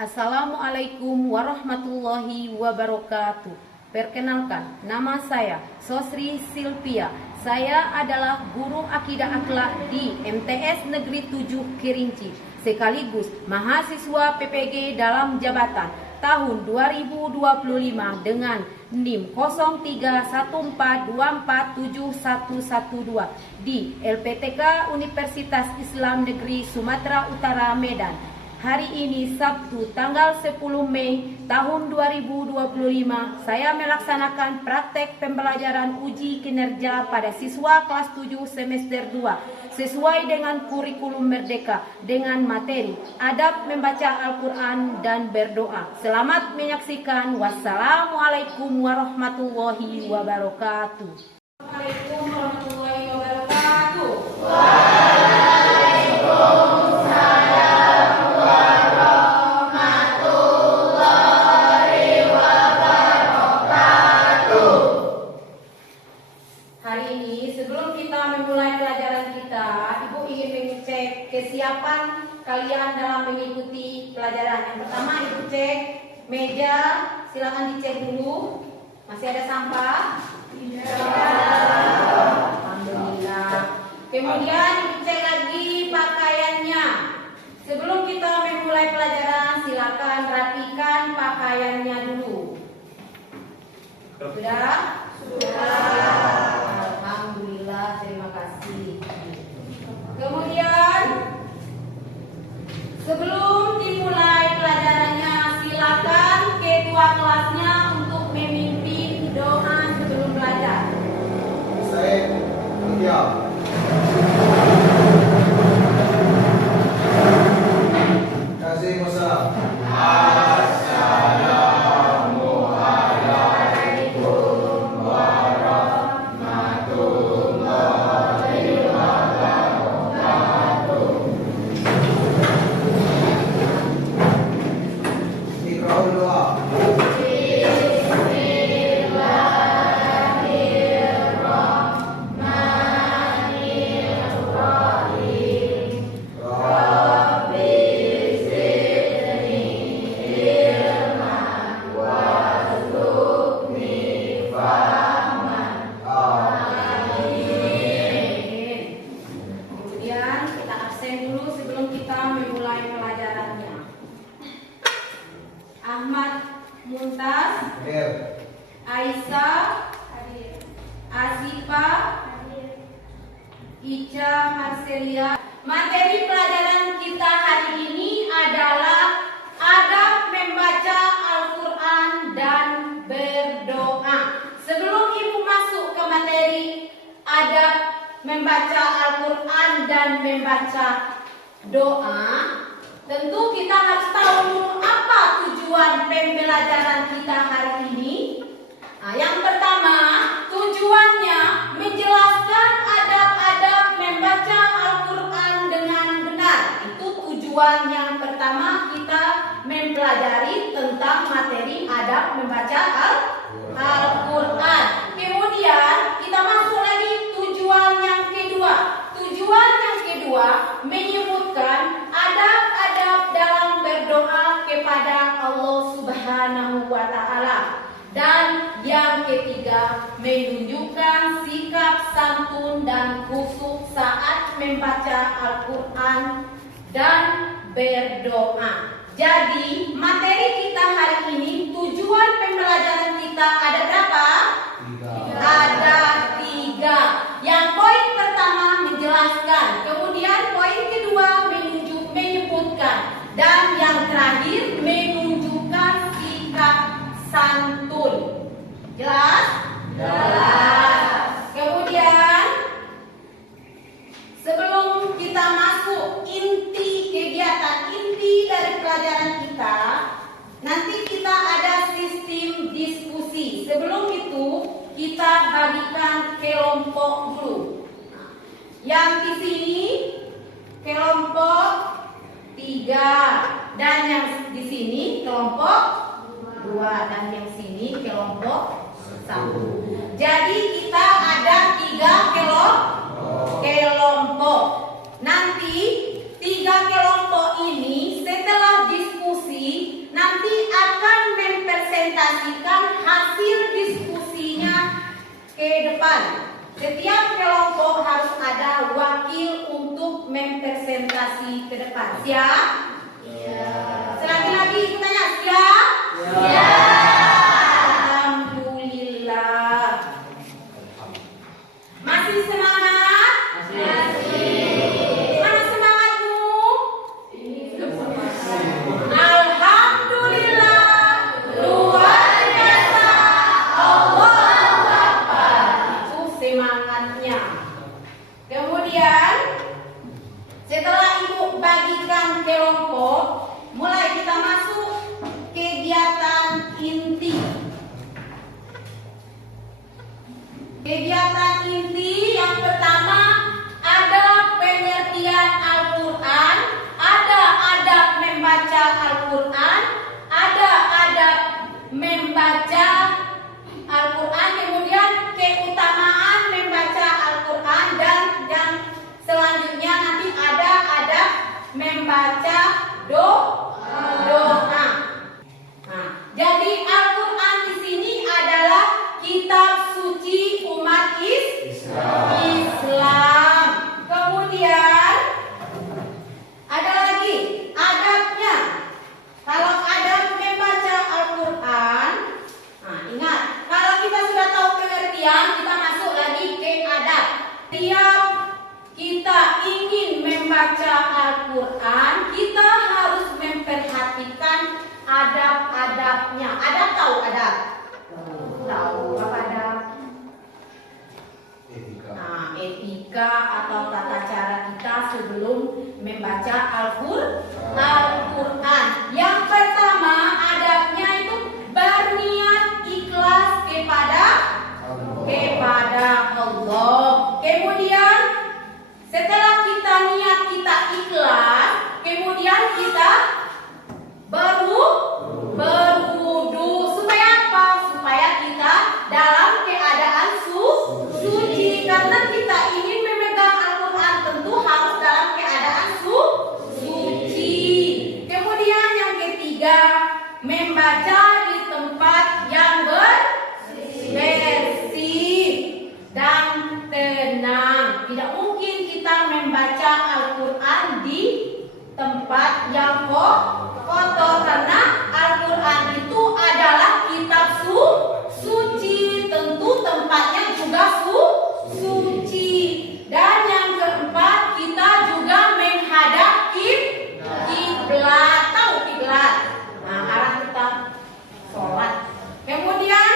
Assalamualaikum warahmatullahi wabarakatuh. Perkenalkan, nama saya Sosri Silvia. Saya adalah guru akidah akhlak di MTS Negeri 7 Kerinci, sekaligus mahasiswa PPG dalam jabatan tahun 2025 dengan NIM 0314247112 di LPTK Universitas Islam Negeri Sumatera Utara Medan. Hari ini Sabtu tanggal 10 Mei tahun 2025 saya melaksanakan praktek pembelajaran uji kinerja pada siswa kelas 7 semester 2 sesuai dengan kurikulum Merdeka dengan materi adab membaca Al-Quran dan berdoa. Selamat menyaksikan. Wassalamualaikum warahmatullahi wabarakatuh. Waalaikumsalam warahmatullahi wabarakatuh. Kesiapan kalian dalam mengikuti pelajaran. Yang pertama, ibu cek meja, silakan dicek dulu. Masih ada sampah? Tidak. Alhamdulillah. Kemudian ibu cek lagi pakaiannya. Sebelum kita memulai pelajaran, silakan rapikan pakaiannya dulu. Sudah? Sudah. Alhamdulillah, terima kasih. Kemudian sebelum dimulai pelajarannya, silakan ketua kelasnya untuk memimpin doa sebelum belajar. Saya siap. Kasih masalah. Ahmad Muntas, Aisyah, Azifa, Ica Marcelia. Materi pelajaran kita hari ini adalah adab membaca Al-Quran dan berdoa. Sebelum ibu masuk ke materi adab membaca Al-Quran dan membaca doa, tentu kita harus tahu apa tujuan pembelajaran kita hari ini. Yang pertama, tujuannya menjelaskan adab-adab membaca Al-Quran dengan benar. Itu tujuan yang pertama, kita mempelajari tentang materi adab membaca Al-Quran. Kemudian kita masuk lagi tujuan yang kedua. Tujuan yang kedua menyebutkan adab-adab dalam berdoa kepada Allah Subhanahu wa Ta'ala. Dan yang ketiga menunjukkan sikap santun dan khusyuk saat membaca Al-Quran dan berdoa. Jadi materi kita hari ini, tujuan pembelajaran kita ada berapa? Ada 3. Yang poin pertama menjelaskan, kemudian poin kedua menyebutkan, dan yang terakhir menunjukkan sikap santun. Jelas? Jelas. Kemudian sebelum kita masuk inti kegiatan, inti dari pelajaran kita, nanti kita ada sistem diskusi. Sebelum itu kita bagikan kelompok dulu. Yang di sini kelompok 3 dan yang di sini kelompok 2 dan yang sini kelompok 1. Jadi kita ada 3 kelompok. Nanti 3 kelompok ini setelah diskusi mempresentasikan hasil diskusinya ke depan. Setiap kelompok harus ada wakil untuk mempresentasi ke depan. Siap? Iya. Lagi-lagi tanya, siap? Iya. Alhamdulillah. Masih semangat? Masih. Mana semangatmu? Alhamdulillah. Luar biasa. Allahu Akbar. Itu semangatnya. Kemudian setelah ibu bagikan kelompok, mulai kita masuk kegiatan inti. Kegiatan inti yang pertama ada pengertian Al-Quran, ada adab membaca Al-Quran, ada adab membaca Al-Quran, kemudian keutamaan membaca Al-Quran, dan yang selanjutnya nanti ada adab membaca doa. Nah, jadi Al-Quran di sini adalah kitab suci umat Islam. Kemudian ada lagi adabnya. Kalau adab membaca Al-Quran, nah ingat, kalau kita sudah tahu pengertian, kita masuk lagi ke adab. Tiap kita ingin membaca Al-Quran, kita harus memperhatikan adab-adabnya. Adab tahu adab? Tahu apa adab? Etika. Nah, etika atau tata cara kita sebelum membaca Al-Quran. Yang pertama adabnya itu berniat ikhlas kepada Allah. Kemudian setelah kita niat kita ikhlas, kemudian kita berwudu. Supaya apa? Supaya kita dalam keadaan suci. Karena kita ingin memegang Al-Quran, tentu harus dalam keadaan suci. Kemudian yang ketiga, membaca di tempat yang bersih dan tenang. Tidak mungkin kita membaca Al-Quran di tempat yang kotor, karena Al-Quran itu adalah kitab suci, tentu tempatnya juga suci. Dan yang keempat, kita juga menghadap kiblat. Tahu kiblat? Nah, arah kita sholat. Kemudian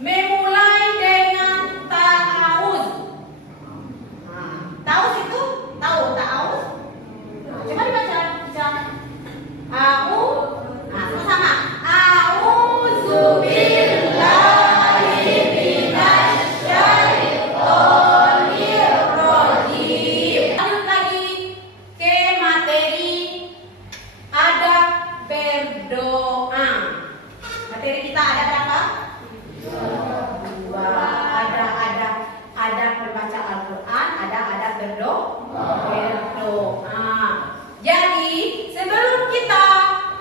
memulai dengan ta'awuz. Nah, ta'awuz itu tahu ta'awuz? Coba dibaca. Sama-sama. A'udzubillahi minasyaitonir rajim. Lanjut lagi ke materi adab berdoa. Materi kita ada berapa? Dua. Ada membaca Al-Quran, ada adab berdoa. Jadi sebelum kita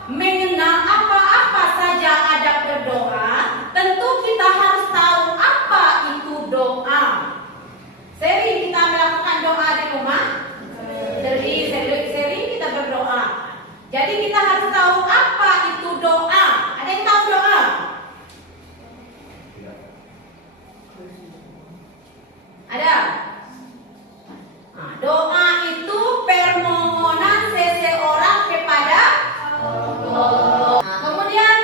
mengenal apa-apa saja adab berdoa, tentu kita harus tahu apa itu doa. Sering kita melakukan doa di rumah, sering kita berdoa. Jadi kita harus tahu apa itu doa. Ada yang tahu doa? Ada? Nah, doa itu permohonan seseorang kepada Allah. Nah, kemudian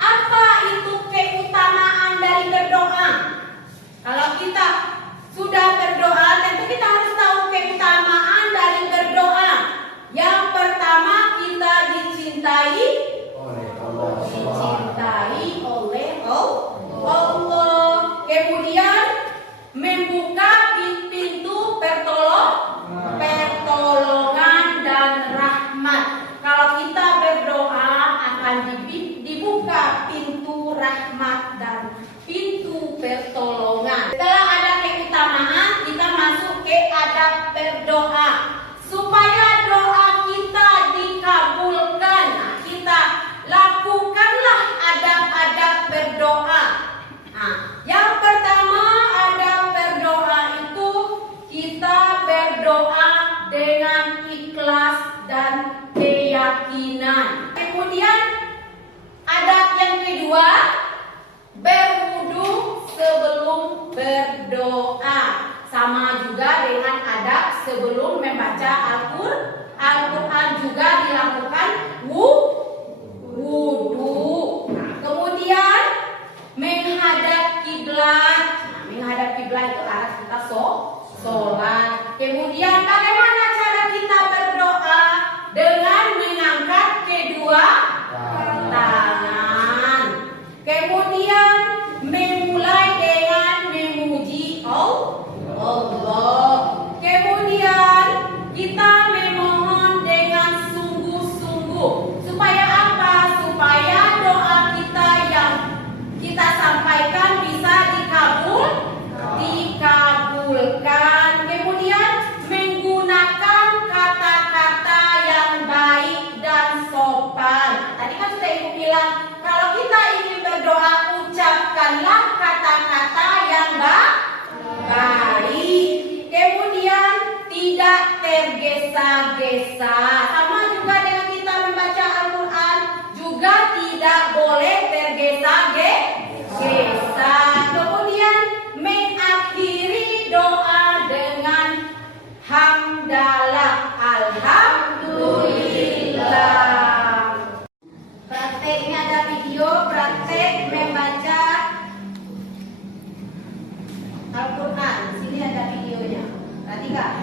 apa itu keutamaan dari berdoa? Kalau kita sudah berdoa, tentu kita harus tahu keutamaan dari berdoa. Yang pertama, kita dicintai oleh Allah. Kemudian membuka pintu pertolongan dan rahmat. Kalau kita berdoa akan dibuka pintu rahmat dan pintu pertolongan. Setelah ada keutamaan, kita masuk ke adab berdoa. Supaya doa kita dikabulkan, kita lakukanlah adab-adab berdoa dengan ikhlas dan keyakinan. Kemudian adat yang kedua, berwudu sebelum berdoa. Sama juga dengan adab sebelum membaca Al-Quran juga dilakukan wudu. Nah, kemudian menghadap kiblat. Nah, menghadap kiblat itu arah kita sholat. Kemudian bagaimana cara kita berdoa? Dengan mengangkat kedua tangan. Kemudian memulai dengan memuji Allah. Kemudian kita memohon dengan sungguh-sungguh. Supaya apa? Supaya doa kita yang kita sampaikan bisa dikabulkan. Kemudian menggunakan kata-kata yang baik dan sopan. Tadi kan sudah Ibu bilang, kalau kita ingin berdoa, ucapkanlah kata-kata yang baik. Kemudian tidak tergesa-gesa. Sama juga dengan kita membaca Al-Quran, juga tidak boleh tergesa-gesa. Kemudian mengakhiri doa dengan hamdalah, alhamdulillah. Prakteknya ada video praktek membaca Al-Quran. Sini ada videonya. Perhatikan.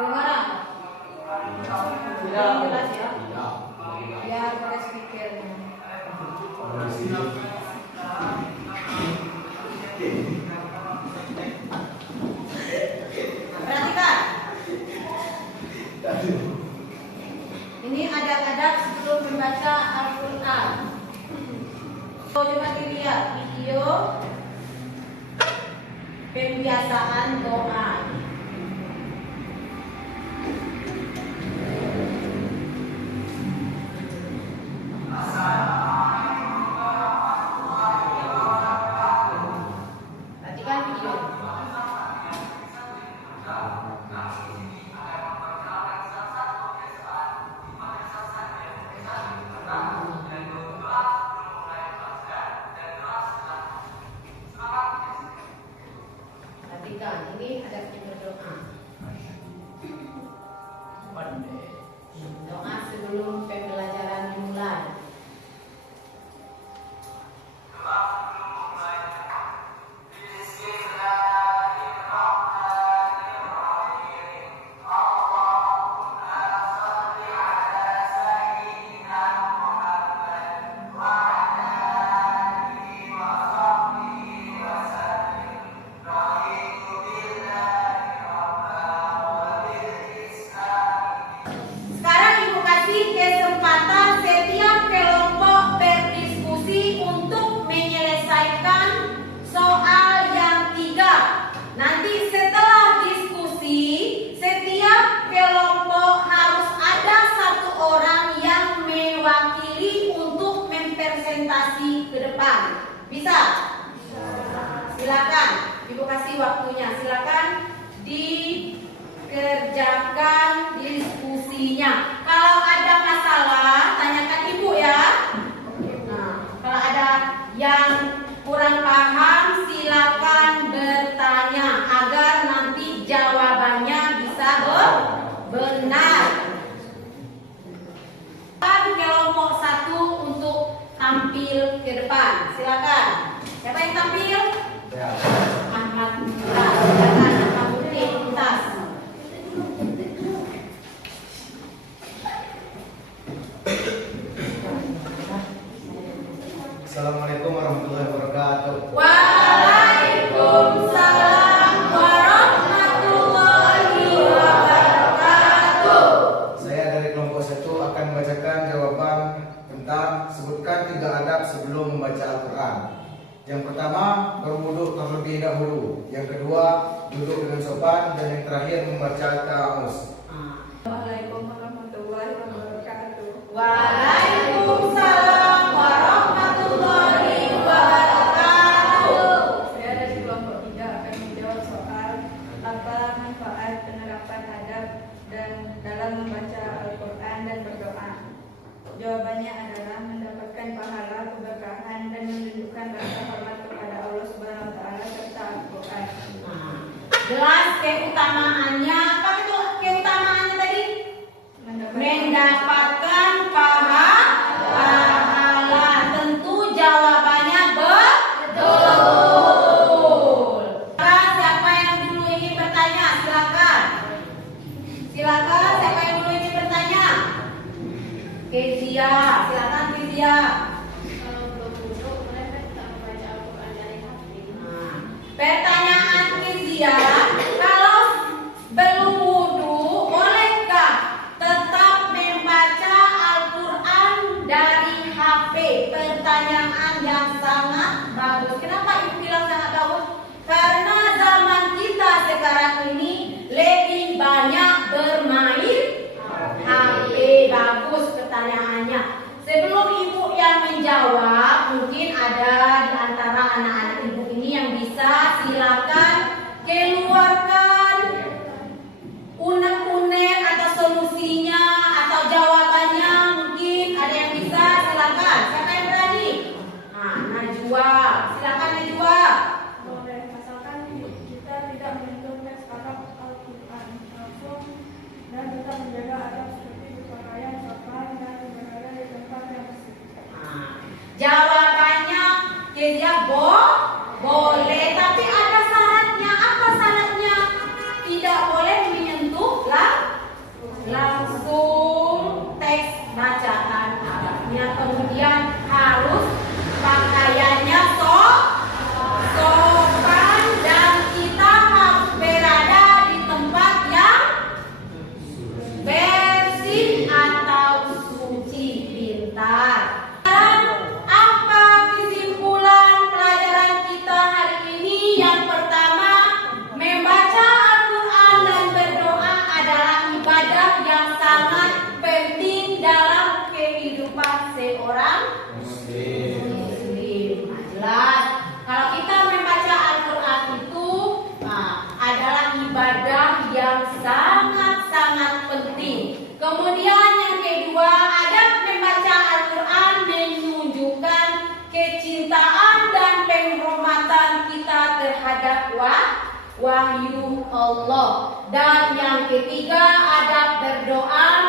Kedengaran? Jelas ya? Biar pada speakernya. Perhatikan. Ini adab-adab sebelum membaca Al-Quran. Coba dilihat video pembiasaan doa. Perhatikan video. Perhatikan, ini ada berdoa. Doa sebelum pembelajaran dimulai. Sekarang Ibu kasih kesempatan setiap kelompok berdiskusi untuk menyelesaikan soal yang 3. Nanti setelah diskusi, setiap kelompok harus ada satu orang yang mewakili untuk mempresentasi ke depan. Bisa? Silakan. Ibu kasih waktunya. Silakan dikerjakan diskusinya. Kalau ada masalah, tanyakan Ibu ya. Nah, kalau ada yang kurang paham, silakan bertanya agar nanti jawabannya bisa benar. Kelompok 1 untuk tampil ke depan. Silakan. Siapa yang tampil? Ahmad Muntas. Silakan Ahmad Muntas. Assalamualaikum warahmatullahi wabarakatuh. Waalaikumsalam warahmatullahi wabarakatuh. Saya dari akan membacakan jawaban tentang sebutkan 3 adab sebelum membaca Al-Quran. Yang pertama, berwudu terlebih dahulu. Yang kedua, duduk dengan sopan. Dan yang terakhir, membaca Al-Kamus. Assalamualaikum warahmatullahi wabarakatuh. Waalaikumsalam warahmatullahi wabarakatuh. Saya dari kelompok 3 akan menjawab soal apa manfaat penerapan adab dan dalam membaca Al-Quran dan berdoa. Jawabannya adalah mendapatkan pahala, keberkahan, dan menunjukkan rasa hormat kepada Allah Subhanahu wa Ta'ala serta Al-Quran. Jelas keutamaannya. Apa itu keutamaannya tadi? Mendapatkan pahala. Tentu jawabannya betul. Siapa yang dulu ingin bertanya? Silakan. Silakan. Siapa yang dulu ingin bertanya? Kezia. Silakan Kezia. Kalau belum duduk, mereka tidak membaca Al-Quran dari hati. Pertanyaan Kezia, kalau belum wudu, bolehkah tetap membaca Al-Quran dari HP? Pertanyaan yang sangat bagus. Kenapa Ibu bilang sangat bagus? Karena zaman kita sekarang ini lebih banyak bermain HP. Bagus pertanyaannya. Sebelum Ibu yang menjawab, mungkin ada di antara anak-anak Ibu ini yang bisa, silakan keluarkan unek-unek atau solusinya atau jawabannya. Mungkin ada yang bisa, silakan. Siapa yang berani? Najwa, silakan Najwa. Boleh, asalkan kita tidak menyentuh teks Arab Al-Quran langsung dan tetap menjaga adab seperti berpakaian sopan dan berada di tempat yang bersih. Jawabannya Kezia boleh, tapi ada syaratnya. Apa syaratnya? Tidak boleh menyentuh langsung teks bacaan Arabnya. Kemudian harus pakaiannya sopan dan kita harus berada di tempat yang bersih atau suci. Pintar. Apa kesimpulan pelajaran kita hari ini? Yang pertama, membaca Al-Quran dan berdoa adalah ibadah yang sangat penting dalam kehidupan seorang Muslim. Jelas, kalau kita membaca Al-Quran itu adalah ibadah yang sangat-sangat penting. Kemudian yang kedua, adab membaca Al-Quran menunjukkan kecintaan dan penghormatan kita terhadap wahyu Allah. Dan yang ketiga, adab berdoa